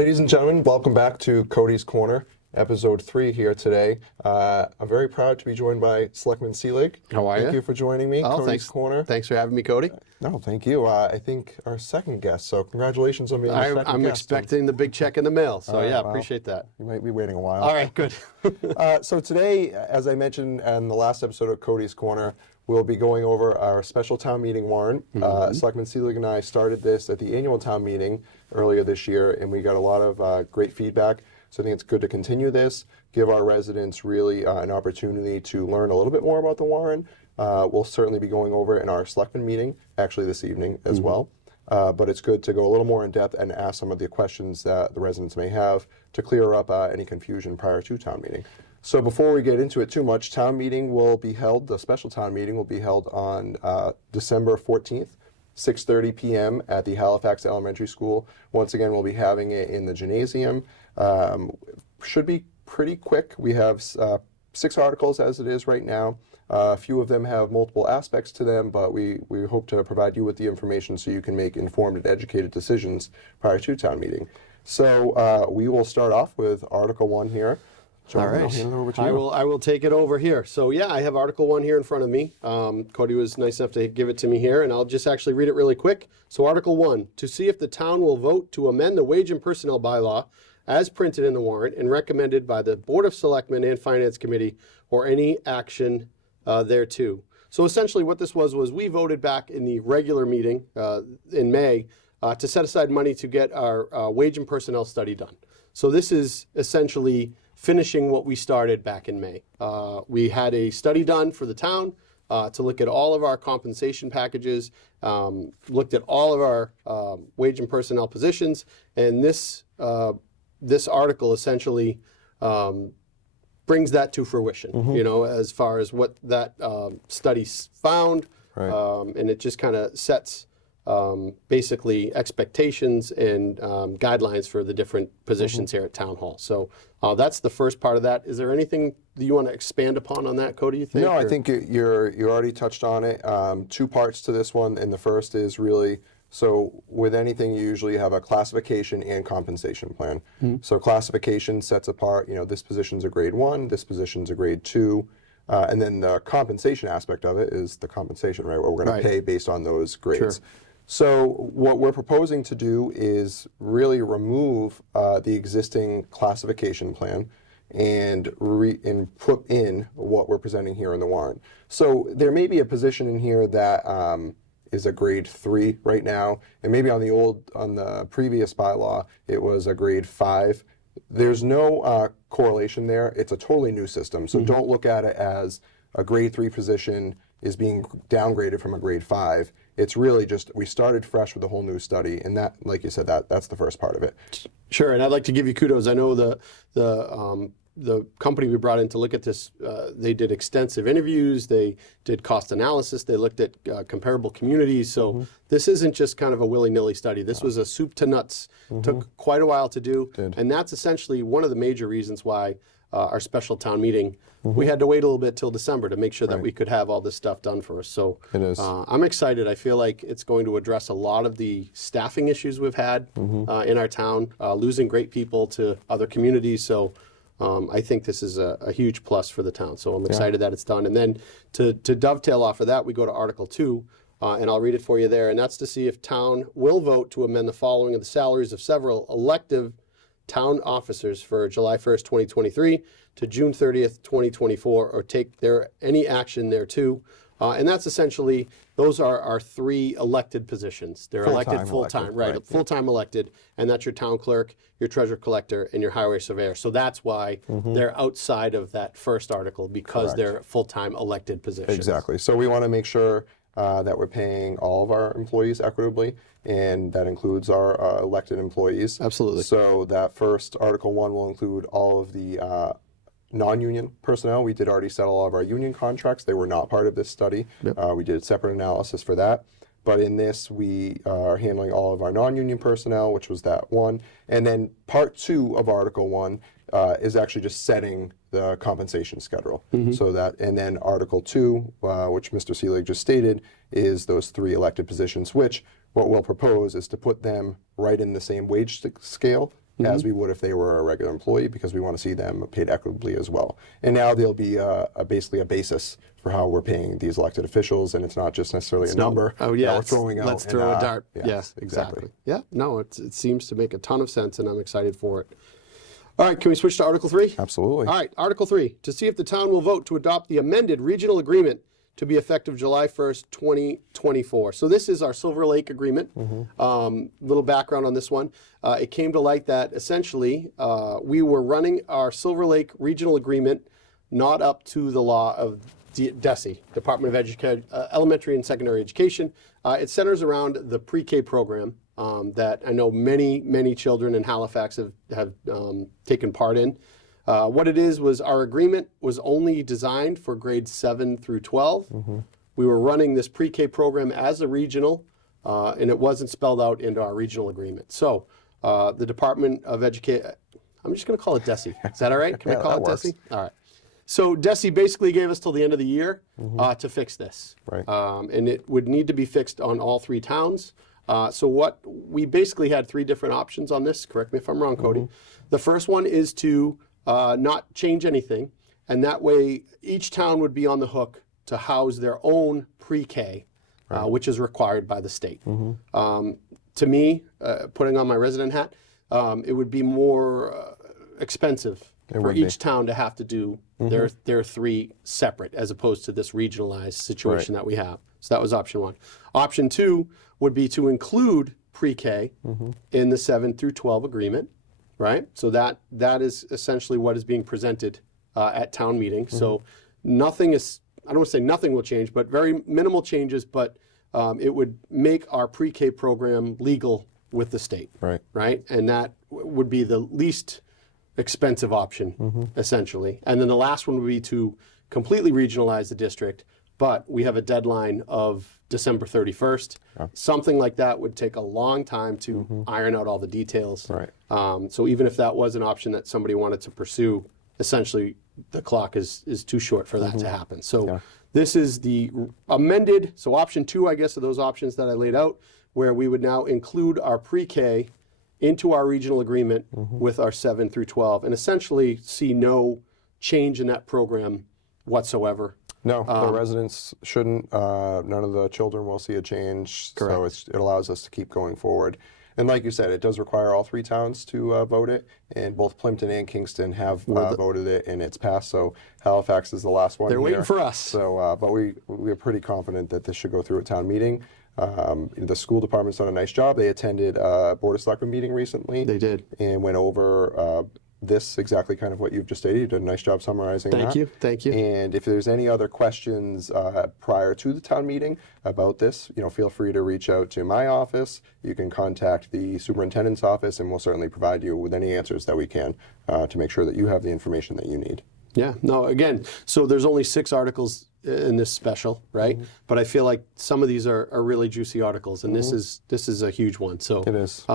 Ladies and gentlemen, welcome back to Cody's Corner, episode 3 here today. I'm very proud to be joined by Selectman Selig. How are you? Thank you for joining me, Cody's Corner. Thanks for having me, Cody. No, thank you. I think our second guest, so congratulations on being the second guest. I'm expecting the big check in the mail, so appreciate that. You might be waiting a while. All right, good. So today, as I mentioned in the last episode of Cody's Corner, we'll be going over our special town meeting warrant. Selectman Selig and I started this at the annual town meeting earlier this year, and we got a lot of great feedback. So I think it's good to continue this, give our residents really an opportunity to learn a little bit more about the warrant. We'll certainly be going over it in our Selectmen meeting, actually this evening as well. But it's good to go a little more in depth and ask some of the questions that the residents may have to clear up any confusion prior to town meeting. So before we get into it too much, town meeting will be held, the special town meeting will be held on December 14th, 6:30 p.m. at the Halifax Elementary School. Once again, we'll be having it in the gymnasium. Should be pretty quick. We have 6 articles as it is right now. A few of them have multiple aspects to them, but we hope to provide you with the information so you can make informed and educated decisions prior to town meeting. So we will start off with Article 1 here. All right. I'll hand it over to you. I will take it over here. So yeah, I have Article 1 here in front of me. Cody was nice enough to give it to me here, and I'll just actually read it really quick. So Article 1, to see if the town will vote to amend the wage and personnel bylaw as printed in the warrant and recommended by the Board of Selectmen and Finance Committee or any action thereto. So essentially what this was we voted back in the regular meeting in May to set aside money to get our wage and personnel study done. So this is essentially finishing what we started back in May. We had a study done for the town to look at all of our compensation packages, looked at all of our wage and personnel positions, and this article essentially brings that to fruition, you know, as far as what that study found, and it just kind of sets basically expectations and guidelines for the different positions here at Town Hall. So that's the first part of that. Is there anything that you want to expand upon on that, Cody, you think? No, I think you already touched on it. 2 parts to this one, and the first is really, so with anything you usually have a classification and compensation plan. So classification sets apart, you know, this position's a grade 1, this position's a grade 2, and then the compensation aspect of it is the compensation, right? What we're going to pay based on those grades. Sure. So what we're proposing to do is really remove the existing classification plan and put in what we're presenting here in the warrant. So there may be a position in here that is a grade 3 right now, and maybe on the previous bylaw it was a grade 5. There's no correlation there. It's a totally new system, so don't look at it as a grade 3 position is being downgraded from a grade 5. It's really just, we started fresh with a whole new study, and that, like you said, that's the first part of it. Sure, and I'd like to give you kudos. I know the company we brought in to look at this, they did extensive interviews, they did cost analysis, they looked at comparable communities, so this isn't just kind of a willy-nilly study. This was a soup to nuts. Took quite a while to do, and that's essentially one of the major reasons why our special town meeting, we had to wait a little bit till December to make sure that we could have all this stuff done for us. So it is. I'm excited. I feel like it's going to address a lot of the staffing issues we've had in our town, losing great people to other communities. So I think this is a huge plus for the town. So I'm excited that it's done. And then to dovetail off of that, we go to Article 2, and I'll read it for you there. And that's to see if town will vote to amend the following of the salaries of several elective town officers for July 1st, 2023 to June 30th, 2024, or take any action thereto. And that's essentially, those are our 3 elected positions. They're elected full-time, right? Full-time elected, and that's your town clerk, your treasurer collector, and your highway surveyor. So that's why they're outside of that first article, because they're full-time elected positions. Exactly. So we want to make sure that we're paying all of our employees equitably, and that includes our elected employees. Absolutely. So that first Article 1 will include all of the non-union personnel. We did already settle all of our union contracts. They were not part of this study. We did a separate analysis for that. But in this, we are handling all of our non-union personnel, which was that one. And then Part 2 of Article 1 is actually just setting the compensation schedule. So that, and then Article 2, which Mr. Selig just stated, is those 3 elected positions, which what we'll propose is to put them right in the same wage scale as we would if they were a regular employee, because we want to see them paid equitably as well. And now there'll be basically a basis for how we're paying these elected officials, and it's not just necessarily a number Oh yeah, that we're throwing out. let's throw a dart. Yes, Yeah, exactly. Yeah, no, it seems to make a ton of sense, and I'm excited for it. All right, can we switch to Article 3? Absolutely. All right, Article 3, to see if the town will vote to adopt the amended regional agreement to be effective July 1st, 2024. So this is our Silver Lake agreement. Little background on this one. It came to light that essentially we were running our Silver Lake regional agreement not up to the law of DESE, Department of Elementary and Secondary Education. It centers around the pre-K program that I know many children in Halifax have taken part in. What it is was our agreement was only designed for grades 7 through 12. We were running this pre-K program as a regional, and it wasn't spelled out into our regional agreement. So the Department of Education, I'm just going to call it DESE. Is that all right? Can I call it DESE? All right. So DESE basically gave us till the end of the year to fix this. Right. And it would need to be fixed on all 3 towns. So what we basically had 3 different options on this. Correct me if I'm wrong, Cody. The first one is to not change anything, and that way each town would be on the hook to house their own pre-K, which is required by the state. To me, putting on my resident hat, it would be more expensive for each town to have to do their 3 separate, as opposed to this regionalized situation that we have. So that was option 1. Option 2 would be to include pre-K in the 7 through 12 agreement. Right, so that is essentially what is being presented at town meeting. So nothing is, I don't want to say nothing will change, but very minimal changes, but it would make our pre-K program legal with the state. Right. Right, and that would be the least expensive option, essentially. And then the last one would be to completely regionalize the district, but we have a deadline of December 31st. Something like that would take a long time to iron out all the details. Right. So even if that was an option that somebody wanted to pursue, essentially the clock is too short for that to happen. So this is the amended, so option 2, I guess, of those options that I laid out, where we would now include our pre-K into our regional agreement with our 7 through 12, and essentially see no change in that program whatsoever. No, the residents shouldn't. None of the children will see a change. Correct. So it allows us to keep going forward. And like you said, it does require all 3 towns to vote it, and both Plimpton and Kingston have voted it, and it's passed. So Halifax is the last one. They're waiting for us. So, but we're pretty confident that this should go through a town meeting. The school department's done a nice job. They attended a Board of Selectmen meeting recently. They did. And went over this exactly kind of what you've just stated. You did a nice job summarizing that. Thank you. And if there's any other questions prior to the town meeting about this, feel free to reach out to my office. You can contact the superintendent's office, and we'll certainly provide you with any answers that we can to make sure that you have the information that you need. Yeah, no, again, so there's only 6 articles in this special, right? But I feel like some of these are really juicy articles, and this is a huge one. So It is.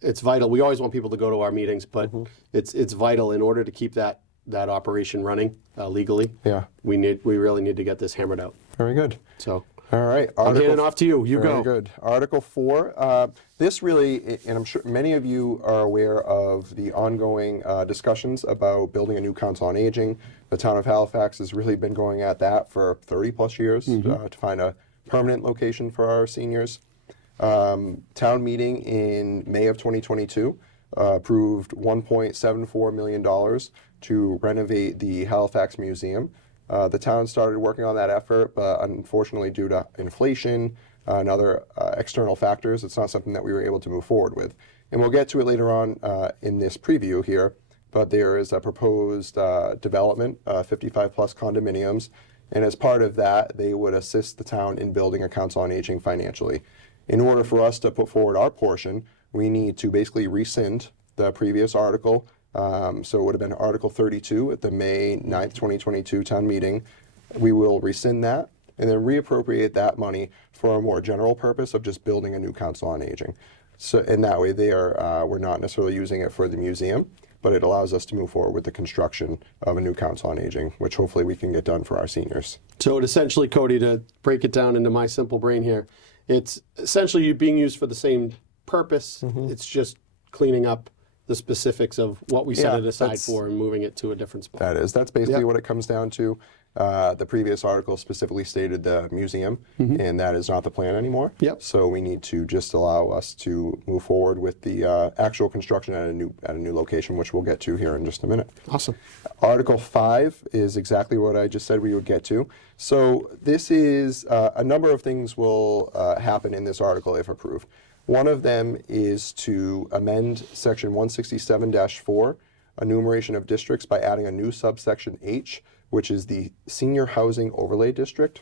It's vital. We always want people to go to our meetings, but it's vital in order to keep that operation running legally. Yeah. We really need to get this hammered out. Very good. So All right. I'm handing off to you. You Very go. good. Article 4. This really, and I'm sure many of you are aware of the ongoing discussions about building a new council on aging. The town of Halifax has really been going at that for 30 plus years to find a permanent location for our seniors. Town meeting in May of 2022 approved $1.74 million to renovate the Halifax Museum. The town started working on that effort, but unfortunately due to inflation and other external factors, it's not something that we were able to move forward with. And we'll get to it later on in this preview here, but there is a proposed development, 55 plus condominiums, and as part of that, they would assist the town in building a council on aging financially. In order for us to put forward our portion, we need to basically rescind the previous article. So it would have been Article 32 at the May 9th, 2022 town meeting. We will rescind that and then reappropriate that money for a more general purpose of just building a new council on aging. So in that way, we're not necessarily using it for the museum, but it allows us to move forward with the construction of a new council on aging, which hopefully we can get done for our seniors. So it essentially, Cody, to break it down into my simple brain here, it's essentially being used for the same purpose. It's just cleaning up the specifics of what we set Yeah, it aside that's- for and moving it to a different spot. That's basically Yep. what it comes down to. The previous article specifically stated the museum, and that is not the plan anymore. Yep. So we need to just allow us to move forward with the actual construction at a new location, which we'll get to here in just a minute. Awesome. Article 5 is exactly what I just said we would get to. So this is a number of things will happen in this article if approved. One of them is to amend section 167-4, enumeration of districts, by adding a new subsection H, which is the Senior Housing Overlay District.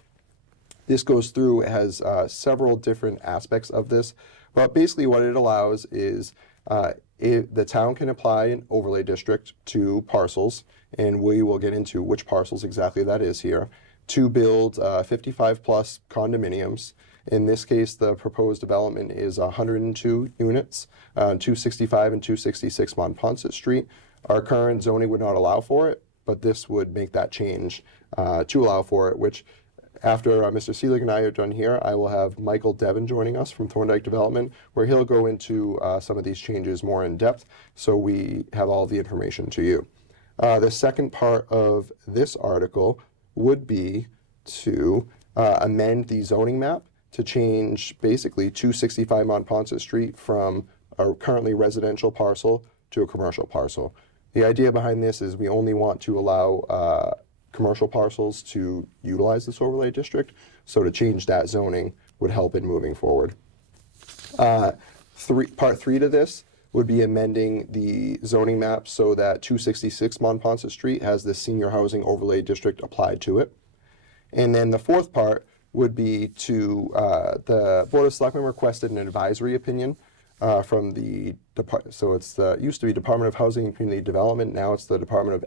This goes through, it has several different aspects of this, but basically what it allows is the town can apply an overlay district to parcels, and we will get into which parcels exactly that is here, to build 55 plus condominiums. In this case, the proposed development is 102 units, 265 and 266 Montponset Street. Our current zoning would not allow for it, but this would make that change to allow for it, which after Mr. Selig and I are done here, I will have Michael Devin joining us from Thorndike Development, where he'll go into some of these changes more in depth, so we have all the information to you. The second part of this article would be to amend the zoning map to change basically 265 Montponset Street from a currently residential parcel to a commercial parcel. The idea behind this is we only want to allow commercial parcels to utilize this overlay district, so to change that zoning would help in moving forward. Part 3 to this would be amending the zoning map so that 266 Montponset Street has the Senior Housing Overlay District applied to it. And then the fourth part would be to, the Board of Selectmen requested an advisory opinion from the so it's the used to be Department of Housing and Community Development. Now it's the Department of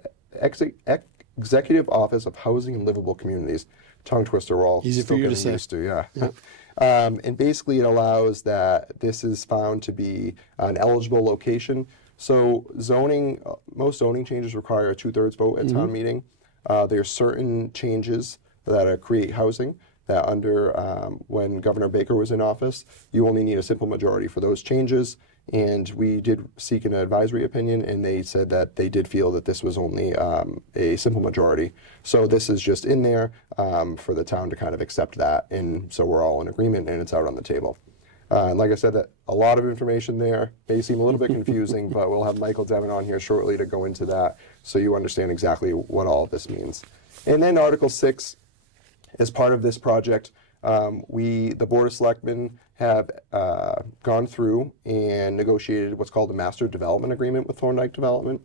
Executive Office of Housing and Livable Communities. Tongue twister, we're all Easy for still you to getting say. used to, yeah. And basically, it allows that this is found to be an eligible location. So zoning, most zoning changes require a 2/3 vote at town meeting. There are certain changes that create housing that under when Governor Baker was in office, you only need a simple majority for those changes. And we did seek an advisory opinion, and they said that they did feel that this was only a simple majority. So this is just in there for the town to kind of accept that, and so we're all in agreement, and it's out on the table. And like I said, that a lot of information there may seem a little bit confusing, but we'll have Michael Devin on here shortly to go into that so you understand exactly what all of this means. And then Article 6, as part of this project, the Board of Selectmen have gone through and negotiated what's called a Master Development Agreement with Thorndike Development.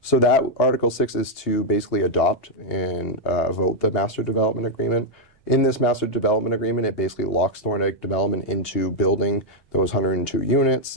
So that Article 6 is to basically adopt and vote the Master Development Agreement. In this Master Development Agreement, it basically locks Thorndike Development into building those 102 units,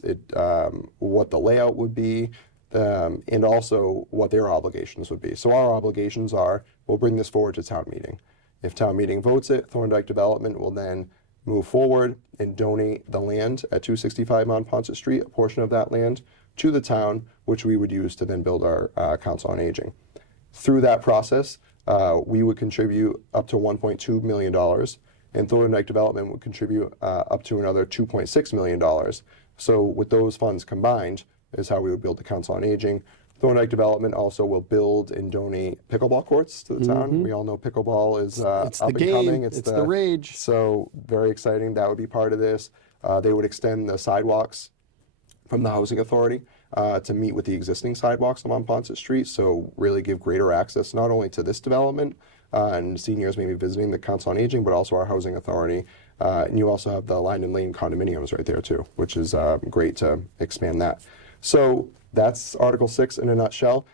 what the layout would be, and also what their obligations would be. So our obligations are, we'll bring this forward to town meeting. If town meeting votes it, Thorndike Development will then move forward and donate the land at 265 Montponset Street, a portion of that land, to the town, which we would use to then build our Council on Aging. Through that process, we would contribute up to $1.2 million, and Thorndike Development would contribute up to another $2.6 million. So with those funds combined is how we would build the Council on Aging. Thorndike Development also will build and donate pickleball courts to the town. We all know pickleball is It's up the and game. coming. It's the rage. So very exciting. That would be part of this. They would extend the sidewalks from the Housing Authority to meet with the existing sidewalks on Montponset Street. So really give greater access not only to this development and seniors maybe visiting the Council on Aging, but also our Housing Authority. And you also have the Linden Lane condominiums right there too, which is great to expand that. So that's Article 6 in a nutshell.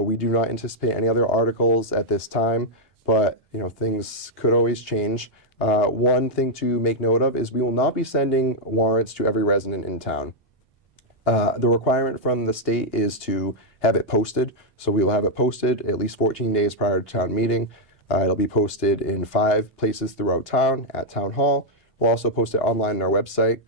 We do not anticipate any other articles at this time, but things could always change. One thing to make note of is we will not be sending warrants to every resident in town. The requirement from the state is to have it posted. So we will have it posted at least 14 days prior to town meeting. It'll be posted in 5 places throughout town at Town Hall. We'll also post it online on our website.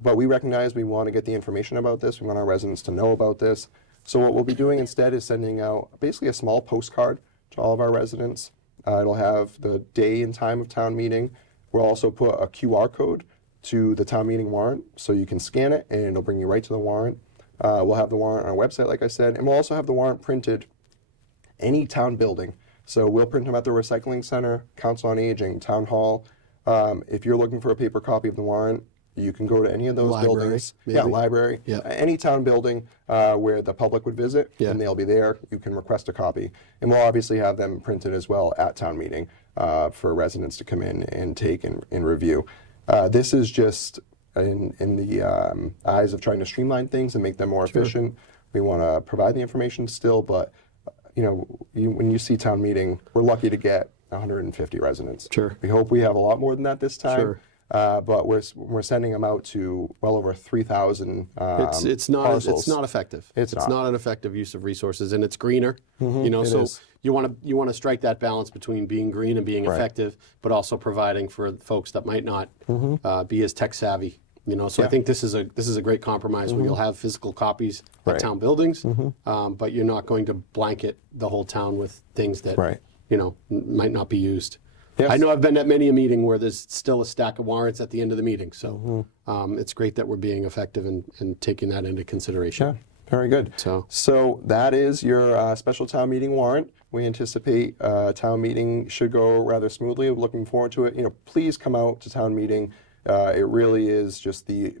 But we recognize we want to get the information about this. We want our residents to know about this. So what we'll be doing instead is sending out basically a small postcard to all of our residents. It'll have the day and time of town meeting. We'll also put a QR code to the town meeting warrant, so you can scan it and it'll bring you right to the warrant. We'll have the warrant on our website, like I said, and we'll also have the warrant printed any town building. So we'll print them at the Recycling Center, Council on Aging, Town Hall. If you're looking for a paper copy of the warrant, you can go to any of those Library, buildings. maybe. Yeah, library. Yeah. Any town building where the public would visit, Yeah. and they'll be there. You can request a copy. And we'll obviously have them printed as well at town meeting for residents to come in and take and review. This is just in the eyes of trying to streamline things and make them more efficient. We want to provide the information still, but when you see town meeting, we're lucky to get 150 residents. Sure. We hope we have a lot more than that this time. Sure. But we're sending them out to well over 3,000 It's not parcels. it's not effective. It's not. an effective use of resources, and it's greener. So is. you want to strike that balance between being green and being effective, but also providing for folks that might not be as tech savvy. So I think this is a great compromise where you'll have physical copies at town buildings, but you're not going to blanket the whole town with things that might not be used. Yes. I know I've been at many a meeting where there's still a stack of warrants at the end of the meeting, so it's great that we're being effective and taking that into consideration. Yeah, very good. So that is your special town meeting warrant. We anticipate town meeting should go rather smoothly. We're looking forward to it. Please come out to town meeting. It really is just the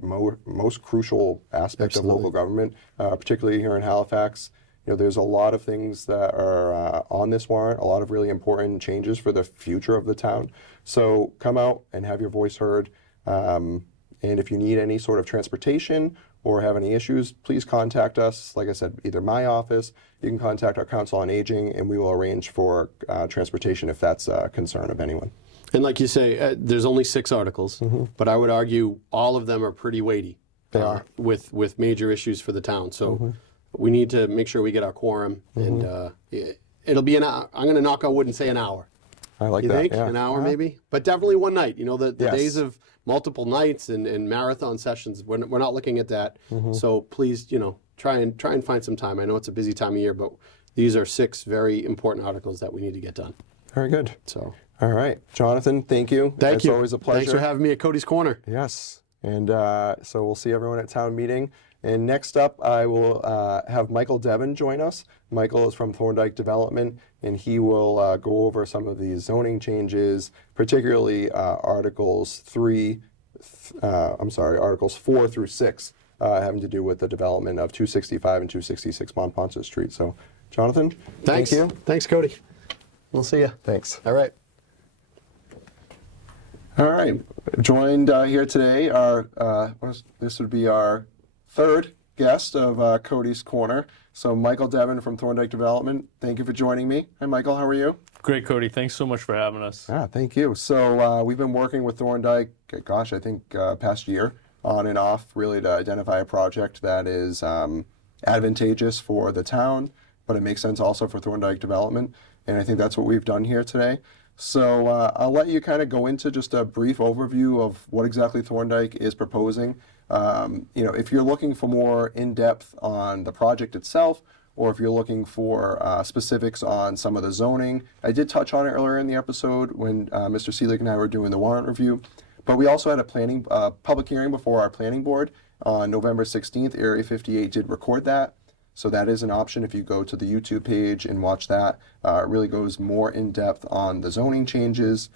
most crucial aspect of local government, particularly here in Halifax. There's a lot of things that are on this warrant, a lot of really important changes for the future of the town. So come out and have your voice heard. And if you need any sort of transportation or have any issues, please contact us. Like I said, either my office, you can contact our Council on Aging, and we will arrange for transportation if that's a concern of anyone. And like you say, there's only 6 articles, but I would argue all of them are pretty weighty. They are. With major issues for the town. So we need to make sure we get our quorum, and it'll be an hour. I'm going to knock on wood and say an hour. I like You that. think? Yeah. An hour maybe? But definitely one night. The Yes. days of multiple nights and marathon sessions, we're not looking at that. So please, try and find some time. I know it's a busy time of year, but these are 6 very important articles that we need to get done. Very good. So All right. Jonathan, thank you. thank you. It's always a pleasure. Thanks for having me at Cody's Corner. Yes. And so we'll see everyone at town meeting. And next up, I will have Michael Devin join us. Michael is from Thorndike Development, and he will go over some of these zoning changes, particularly Articles 4 through 6, having to do with the development of 265 and 266 Montponce Street. So, Jonathan, Thanks. thank you. Thanks, Cody. We'll see you. Thanks. All right. All right, joined here today this would be our 3rd guest of Cody's Corner. So Michael Devin from Thorndike Development, thank you for joining me. Hi Michael, how are you? Great, Cody. Thanks so much for having us. Thank you. So we've been working with Thorndike, I think past year, on and off, really to identify a project that is advantageous for the town, but it makes sense also for Thorndike Development. And I think that's what we've done here today. So I'll let you kind of go into just a brief overview of what exactly Thorndike is proposing. If you're looking for more in-depth on the project itself, or if you're looking for specifics on some of the zoning. I did touch on it earlier in the episode when Mr. Selig and I were doing the warrant review. But we also had a public hearing before our planning board on November 16th. Area 58 did record that. So that is an option if you go to the YouTube page and watch that. It really goes more in depth on the zoning changes.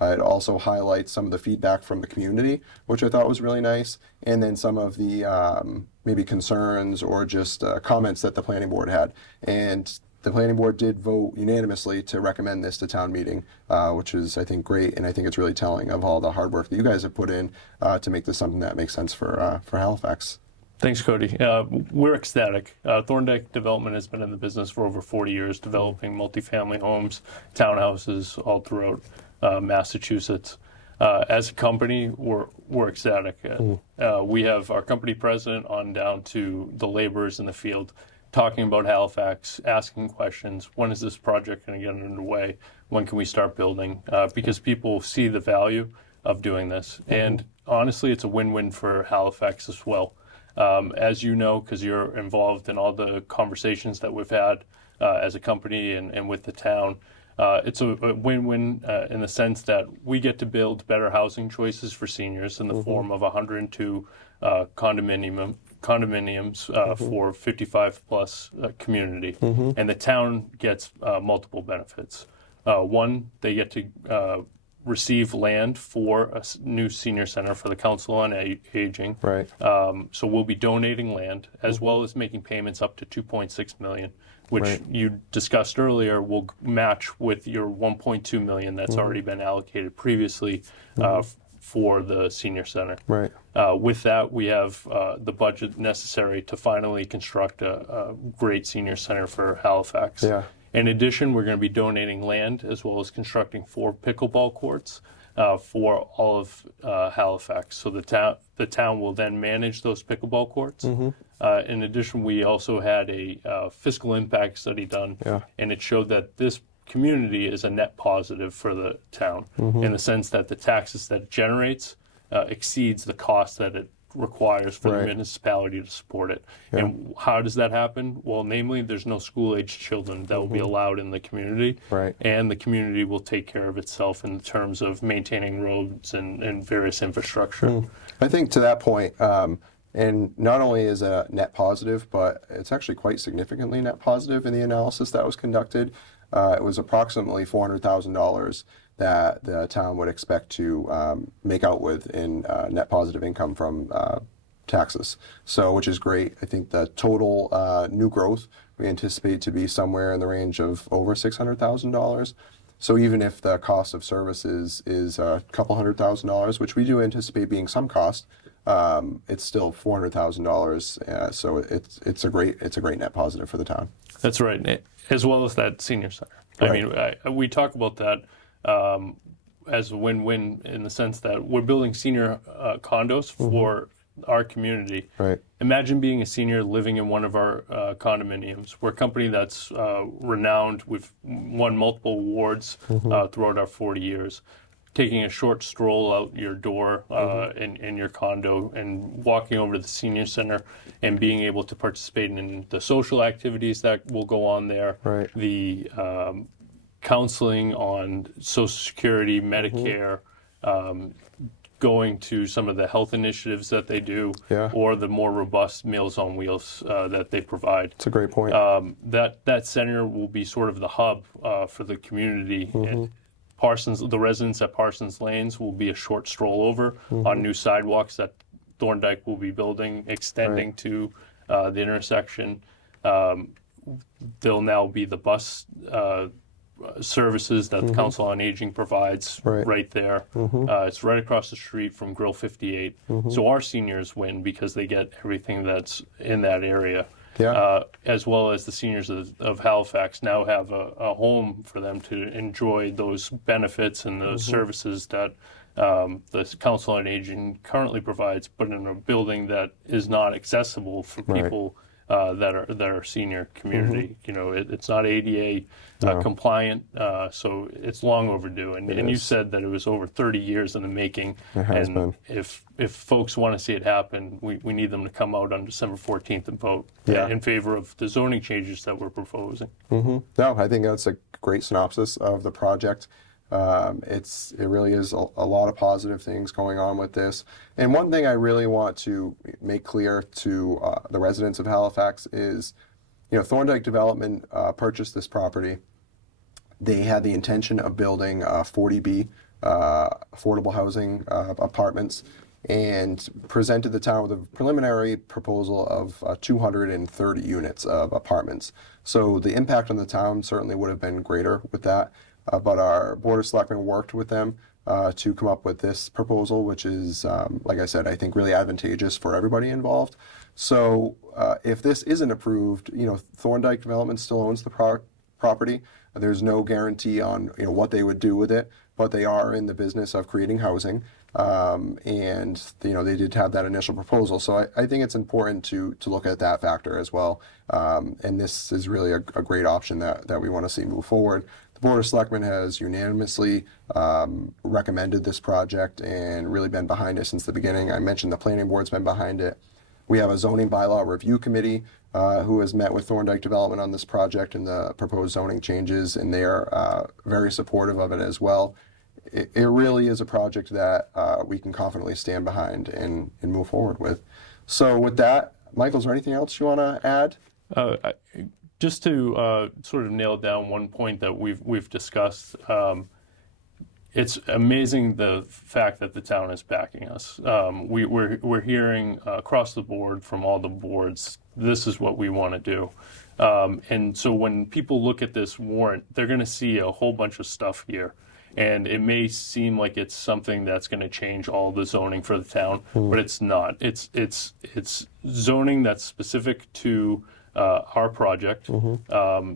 It also highlights some of the feedback from the community, which I thought was really nice. And then some of the maybe concerns or just comments that the planning board had. And the planning board did vote unanimously to recommend this to town meeting, which is, I think, great. And I think it's really telling of all the hard work that you guys have put in to make this something that makes sense for Halifax. Thanks, Cody. We're ecstatic. Thorndike Development has been in the business for over 40 years, developing multifamily homes, townhouses all throughout Massachusetts. As a company, we're ecstatic. We have our company president on down to the laborers in the field talking about Halifax, asking questions. When is this project going to get underway? When can we start building? Because people see the value of doing this. And honestly, it's a win-win for Halifax as well. As you know, because you're involved in all the conversations that we've had as a company and with the town, it's a win-win in the sense that we get to build better housing choices for seniors in the form of 102 condominium condominiums for 55 plus community, and the town gets multiple benefits. One, they get to receive land for a new senior center for the Council on Aging. Right. So we'll be donating land as well as making payments up to $2.6 million, which Right. you discussed earlier will match with your $1.2 million that's already been allocated previously for the senior center. Right. With that, we have the budget necessary to finally construct a great senior center for Halifax. Yeah. In addition, we're going to be donating land as well as constructing 4 pickleball courts for all of Halifax. So the town will then manage those pickleball courts. In addition, we also had a fiscal impact study done, Yeah. and it showed that this community is a net positive for the town in the sense that the taxes that it generates exceeds the cost that it requires for Right. the municipality to support it. And how does that happen? Well, namely, there's no school-aged children that will be allowed in the community, Right. and the community will take care of itself in terms of maintaining roads and various infrastructure. I think to that point, and not only is it a net positive, but it's actually quite significantly net positive in the analysis that was conducted. It was approximately $400,000 that the town would expect to make out with in net positive income from taxes. So, which is great. I think the total new growth we anticipate to be somewhere in the range of over $600,000. So even if the cost of services is a couple $100,000, which we do anticipate being some cost, it's still $400,000. So it's a great net positive for the town. That's right, as well as that senior center. I Right. mean, we talk about that as a win-win in the sense that we're building senior condos for our community. Right. Imagine being a senior living in one of our condominiums. We're a company that's renowned. We've won multiple awards throughout our 40 years. Taking a short stroll out your door in your condo and walking over to the senior center and being able to participate in the social activities that will go on there, Right. the counseling on Social Security, Medicare, going to some of the health initiatives that they do, Yeah. or the more robust Meals on Wheels that they provide. It's a great point. That center will be sort of the hub for the community. And the residents at Parsons Lanes will be a short stroll over on new sidewalks that Thorndike will be building, extending to the intersection. There'll now be the bus services that the Council on Aging provides right there. It's right across the street from Grill 58. So our seniors win because they get everything that's in that area. Yeah. As well as the seniors of Halifax now have a home for them to enjoy those benefits and those services that the Council on Aging currently provides, but in a building that is not accessible for people that are senior community. You know, it's not ADA compliant, so it's long overdue. And you said that it was over 30 years in the making. It has and been. If folks want to see it happen, we need them to come out on December 14th and vote in favor of the zoning changes that we're proposing. No, I think that's a great synopsis of the project. It really is a lot of positive things going on with this. And one thing I really want to make clear to the residents of Halifax is, Thorndike Development purchased this property. They had the intention of building 40B affordable housing apartments and presented the town with a preliminary proposal of 230 units of apartments. So the impact on the town certainly would have been greater with that. But our Board of Selectmen worked with them to come up with this proposal, which is, like I said, I think really advantageous for everybody involved. So if this isn't approved, Thorndike Development still owns the property. There's no guarantee on what they would do with it, but they are in the business of creating housing. And they did have that initial proposal. So I think it's important to look at that factor as well. And this is really a great option that we want to see move forward. The Board of Selectmen has unanimously recommended this project and really been behind it since the beginning. I mentioned the Planning Board's been behind it. We have a zoning bylaw review committee who has met with Thorndike Development on this project and the proposed zoning changes, and they are very supportive of it as well. It really is a project that we can confidently stand behind and move forward with. So with that, Michael, is there anything else you want to add? Just to sort of nail down one point that we've discussed, it's amazing the fact that the town is backing us. We're hearing across the board from all the boards, this is what we want to do. And so when people look at this warrant, they're going to see a whole bunch of stuff here. And it may seem like it's something that's going to change all the zoning for the town, but it's not. It's zoning that's specific to our project.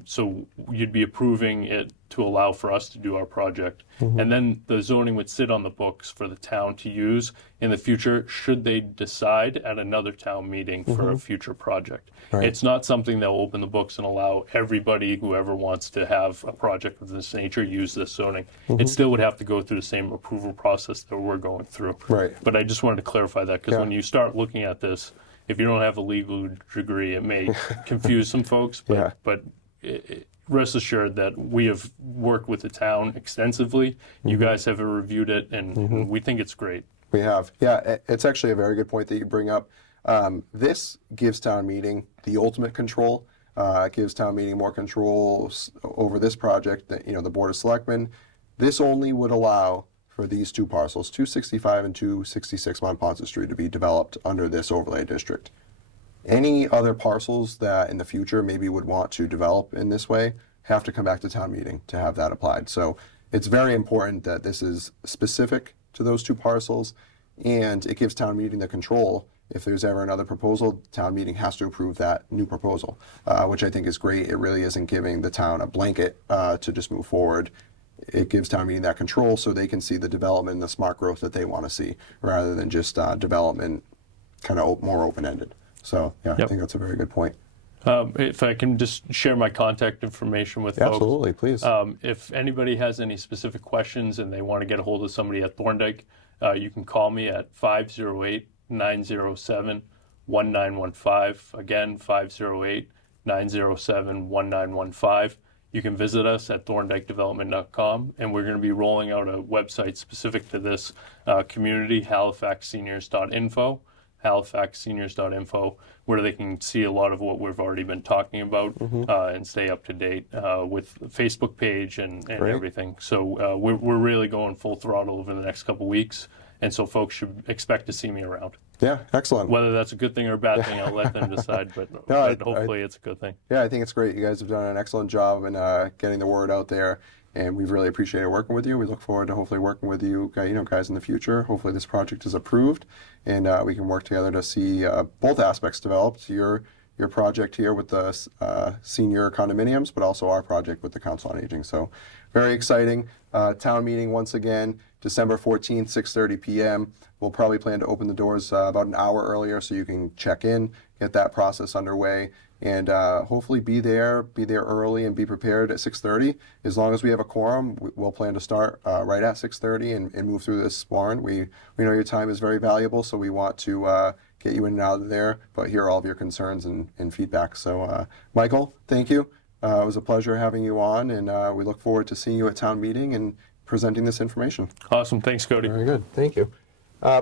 So you'd be approving it to allow for us to do our project. And then the zoning would sit on the books for the town to use in the future should they decide at another town meeting for a future project. Right. It's not something that will open the books and allow everybody, whoever wants to have a project of this nature, use this zoning. It still would have to go through the same approval process that we're going through. Right. But I just wanted to clarify that because Yeah. when you start looking at this, if you don't have a legal degree, it may confuse some folks, but rest assured that we have worked with the town extensively. You guys have reviewed it, and we think it's great. We have. Yeah, it's actually a very good point that you bring up. This gives town meeting the ultimate control. It gives town meeting more control over this project that, the Board of Selectmen. This only would allow for these two parcels, 265 and 266 Montponton Street, to be developed under this overlay district. Any other parcels that in the future maybe would want to develop in this way have to come back to town meeting to have that applied. So it's very important that this is specific to those two parcels, and it gives town meeting the control. If there's ever another proposal, town meeting has to approve that new proposal, which I think is great. It really isn't giving the town a blanket to just move forward. It gives town meeting that control so they can see the development and the smart growth that they want to see, rather than just development kind of more open-ended. So, yeah, I think that's a very good point. If I can just share my contact information with folks. Absolutely, please. If anybody has any specific questions and they want to get a hold of somebody at Thorndike, you can call me at 508-907-1915. Again, 508-907-1915. You can visit us at thorndikedevelopment.com, and we're going to be rolling out a website specific to this community, halifaxseniors.info. halifaxseniors.info, where they can see a lot of what we've already been talking about and stay up to date with the Facebook page and everything. So we're really going full throttle over the next couple weeks, and so folks should expect to see me around. Yeah, excellent. Whether that's a good thing or a bad thing, I'll let them decide, but hopefully it's a good thing. Yeah, I think it's great. You guys have done an excellent job in getting the word out there, and we've really appreciated working with you. We look forward to hopefully working with you, guys in the future. Hopefully this project is approved, and we can work together to see both aspects developed. Your project here with the senior condominiums, but also our project with the Council on Aging. So very exciting. Town meeting once again, December 14th, 6:30 p.m. We'll probably plan to open the doors about an hour earlier so you can check in, get that process underway, and hopefully be there early and be prepared at 6:30. As long as we have a quorum, we'll plan to start right at 6:30 and move through this warrant. We know your time is very valuable, so we want to get you in and out of there, but hear all of your concerns and feedback. So, Michael, thank you. It was a pleasure having you on, and we look forward to seeing you at town meeting and presenting this information. Awesome. Thanks, Cody. Very good. Thank you.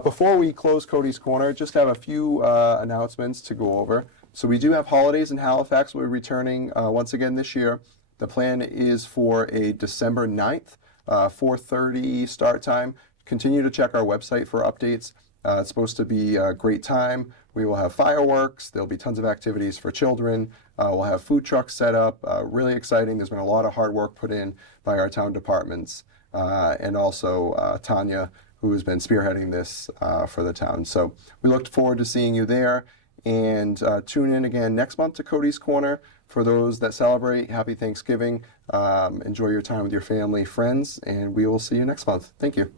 Before we close Cody's Corner, just have a few announcements to go over. So we do have holidays in Halifax. We're returning once again this year. The plan is for a December 9th, 4:30 start time. Continue to check our website for updates. It's supposed to be a great time. We will have fireworks. There'll be tons of activities for children. We'll have food trucks set up. Really exciting. There's been a lot of hard work put in by our town departments and also Tanya, who has been spearheading this for the town. So we look forward to seeing you there. And tune in again next month to Cody's Corner. For those that celebrate, happy Thanksgiving. Enjoy your time with your family, friends, and we will see you next month. Thank you.